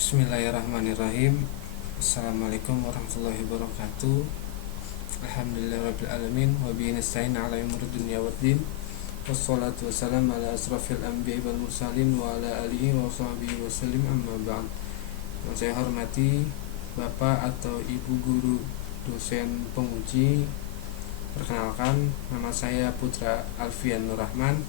Bismillahirrahmanirrahim. Assalamualaikum warahmatullahi wabarakatuh. Alhamdulillahirrabbilalamin. Wabihi nasta'in ala umuri dunya waddin. Wassalatu wassalamu ala asrafil anbiya'i wal mursalin wa ala alihi wa sahbihi wasallim, amma ba'd. Yang saya hormati Bapak atau Ibu Guru dosen penguji, perkenalkan, nama saya Putra Alfian Nurrahman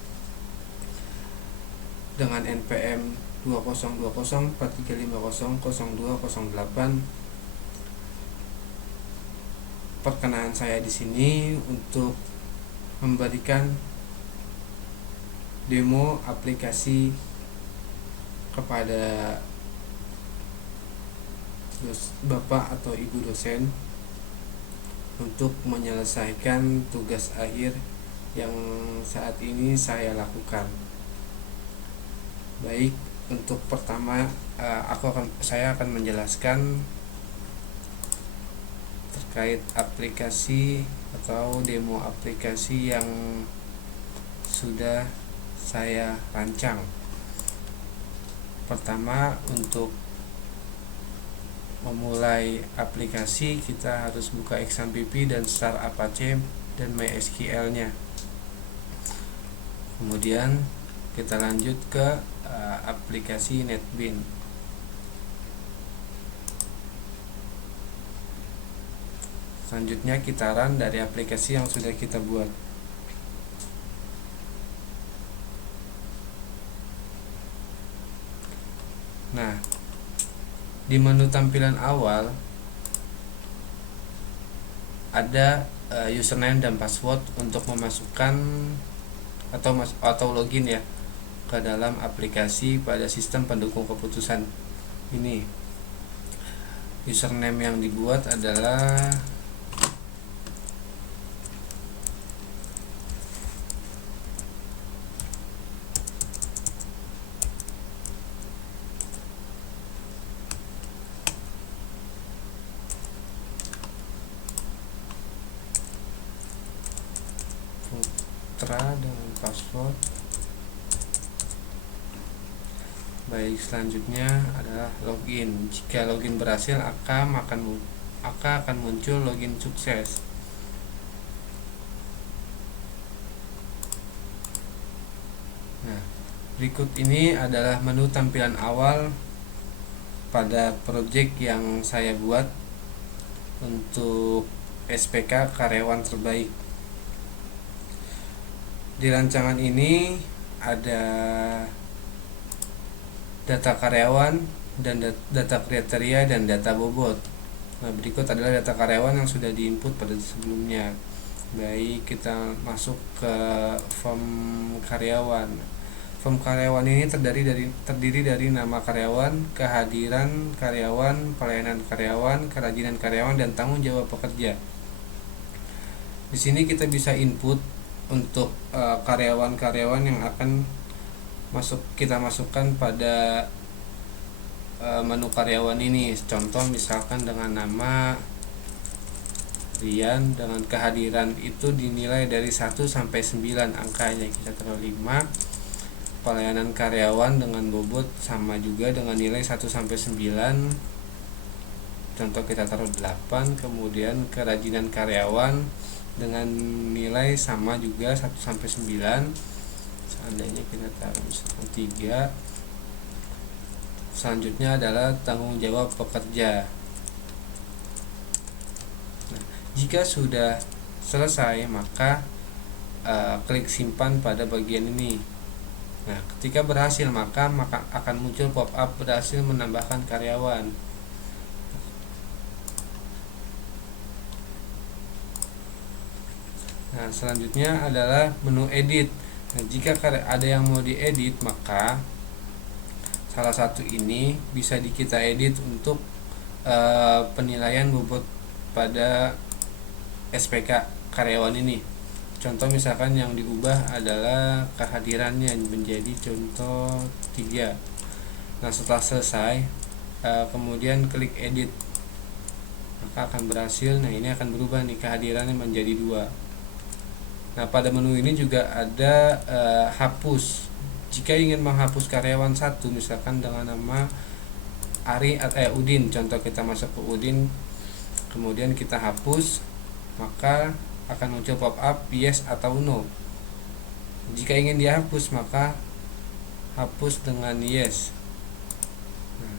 dengan NPM 202043500208. Perkenalan saya di sini untuk memberikan demo aplikasi kepada Bapak atau Ibu dosen untuk menyelesaikan tugas akhir yang saat ini saya lakukan. Baik, untuk pertama saya akan menjelaskan terkait aplikasi atau demo aplikasi yang sudah saya rancang. Pertama, untuk memulai aplikasi kita harus buka XAMPP dan start Apache dan MySQL nya. Kemudian kita lanjut ke aplikasi NetBeans. Selanjutnya kita run dari aplikasi yang sudah kita buat. Nah, di menu tampilan awal ada username dan password untuk memasukkan atau login ya ke dalam aplikasi pada sistem pendukung keputusan ini. Username yang dibuat adalah Putra dengan password. Baik, selanjutnya adalah login. Jika login berhasil, akan muncul login sukses. Nah, berikut ini adalah menu tampilan awal pada project yang saya buat untuk SPK karyawan terbaik. Di rancangan ini ada data karyawan dan data kriteria dan data bobot. Nah, berikut adalah data karyawan yang sudah diinput pada sebelumnya. Baik, kita masuk ke form karyawan. Form karyawan ini terdiri dari nama karyawan, kehadiran karyawan, pelayanan karyawan, kerajinan karyawan, dan tanggung jawab pekerja. Di sini kita bisa input untuk karyawan-karyawan yang akan kita masukkan pada menu karyawan ini. Contoh misalkan dengan nama Rian, dengan kehadiran itu dinilai dari 1 sampai 9 angkanya, kita taruh 5. Pelayanan karyawan dengan bobot sama juga dengan nilai 1 sampai 9, contoh kita taruh 8. Kemudian kerajinan karyawan dengan nilai sama juga 1 sampai 9, seandainya kita taruh misalkan 3. Selanjutnya adalah tanggung jawab pekerja. Nah, jika sudah selesai, maka klik simpan pada bagian ini. Nah, ketika berhasil maka akan muncul pop-up berhasil menambahkan karyawan. Nah, selanjutnya adalah menu edit. Nah, jika ada yang mau diedit, maka salah satu ini bisa kita edit untuk penilaian bobot pada SPK karyawan ini. Contoh misalkan yang diubah adalah kehadirannya menjadi contoh 3. Nah, setelah selesai kemudian klik edit, maka akan berhasil. Nah, ini akan berubah nih, kehadirannya menjadi 2. Nah, pada menu ini juga ada hapus. Jika ingin menghapus karyawan satu, misalkan dengan nama Udin. Contoh kita masuk ke Udin, kemudian kita hapus, maka akan muncul pop up yes atau no. Jika ingin dihapus, maka hapus dengan yes. Nah,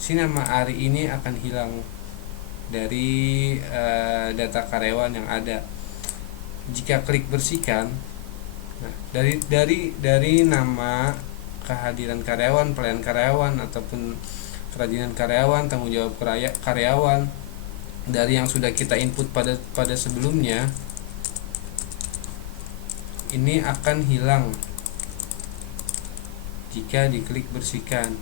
si nama Ari ini akan hilang dari data karyawan yang ada. Jika klik bersihkan, nah, dari nama, kehadiran karyawan, pelayanan karyawan, ataupun kerajinan karyawan, tanggung jawab karyawan, dari yang sudah kita input pada sebelumnya, ini akan hilang jika diklik bersihkan.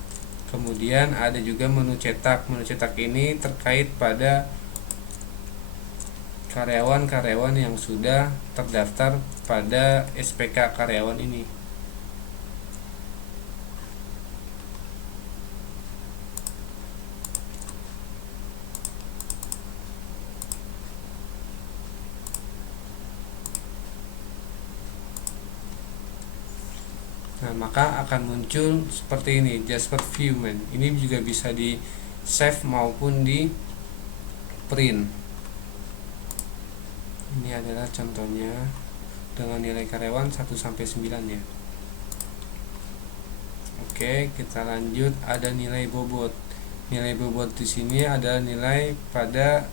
Kemudian ada juga menu cetak. Menu cetak ini terkait pada karyawan-karyawan yang sudah terdaftar pada SPK karyawan ini. Nah, maka akan muncul seperti ini, Jasper Viewman. Ini juga bisa di save maupun di print. Ini adalah contohnya dengan nilai karyawan 1 sampai 9 ya. Oke, kita lanjut. Ada nilai bobot. Nilai bobot di sini adalah nilai pada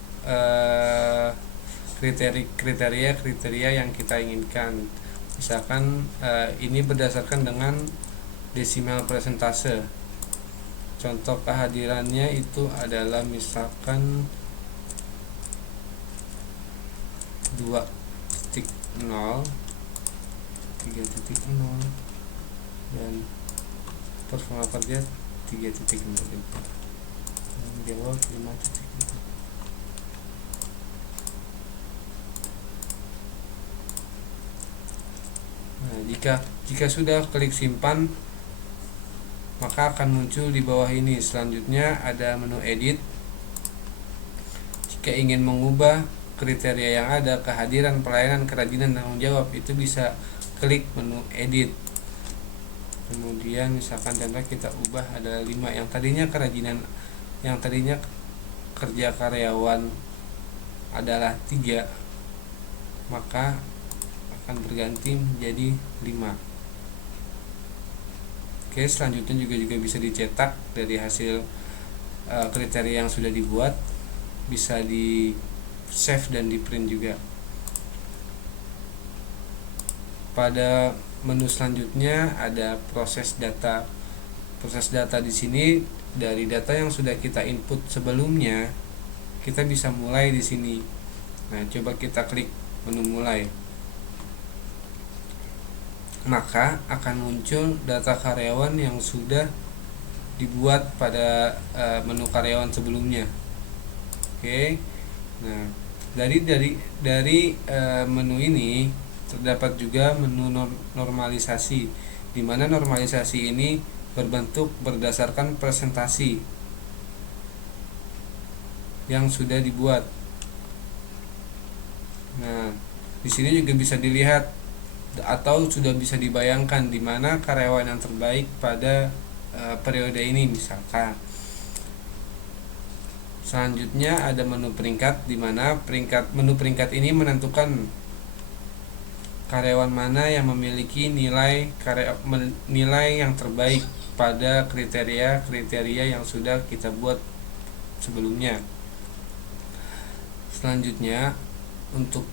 kriteria yang kita inginkan. Misalkan ini berdasarkan dengan desimal persentase. Contoh kehadirannya itu adalah misalkan 2.0, 3.0, dan performa kerja 3.0, jawab 5.0. Nah, jika sudah klik simpan, maka akan muncul di bawah ini. Selanjutnya ada menu edit. Jika ingin mengubah kriteria yang ada, kehadiran, pelayanan, kerajinan, tanggung jawab, itu bisa klik menu edit. Kemudian misalkan contoh kita ubah ada 5, yang tadinya kerajinan, yang tadinya kerja karyawan adalah 3, maka akan berganti menjadi 5. Oke, selanjutnya juga bisa dicetak dari hasil kriteria yang sudah dibuat, bisa di save dan di print juga. Pada menu selanjutnya ada proses data. Proses data di sini dari data yang sudah kita input sebelumnya, kita bisa mulai di sini. Nah, coba kita klik menu mulai. Maka akan muncul data karyawan yang sudah dibuat pada menu karyawan sebelumnya. Oke. Nah, dari menu ini terdapat juga menu normalisasi, di mana normalisasi ini berbentuk berdasarkan presentasi yang sudah dibuat. Nah, di sini juga bisa dilihat atau sudah bisa dibayangkan di mana karyawan yang terbaik pada periode ini misalkan. Selanjutnya ada menu peringkat, di mana menu peringkat ini menentukan karyawan mana yang memiliki nilai yang terbaik pada kriteria yang sudah kita buat sebelumnya. Selanjutnya untuk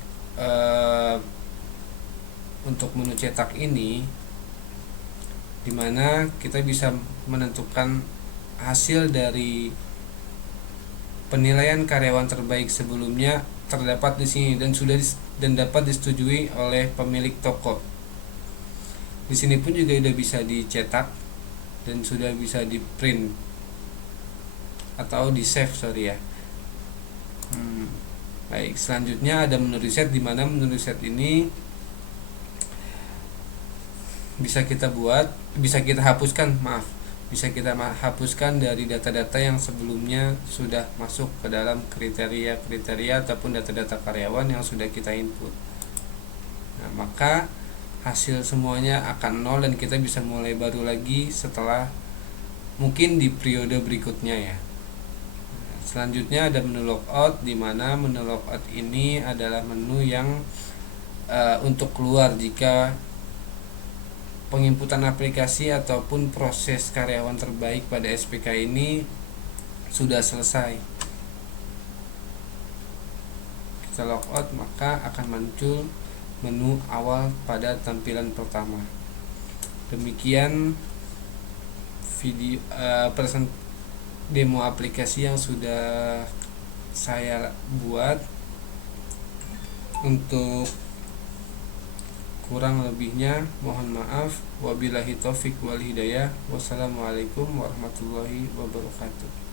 menu cetak ini, dimana kita bisa menentukan hasil dari penilaian karyawan terbaik sebelumnya terdapat di sini dan dapat disetujui oleh pemilik toko. Di sini pun juga sudah bisa dicetak dan sudah bisa di print atau di save ya. Baik, selanjutnya ada menu reset, di mana menu reset ini bisa kita hapuskan dari data-data yang sebelumnya sudah masuk ke dalam kriteria ataupun data-data karyawan yang sudah kita input. Nah, maka hasil semuanya akan nol dan kita bisa mulai baru lagi setelah mungkin di periode berikutnya ya. Selanjutnya ada menu logout, di mana menu logout ini adalah menu yang untuk keluar jika penginputan aplikasi ataupun proses karyawan terbaik pada SPK ini sudah selesai. Kita logout, maka akan muncul menu awal pada tampilan pertama. Demikian video demo aplikasi yang sudah saya buat. Untuk kurang lebihnya mohon maaf. Wabillahi taufik wal hidayah. Wassalamualaikum warahmatullahi wabarakatuh.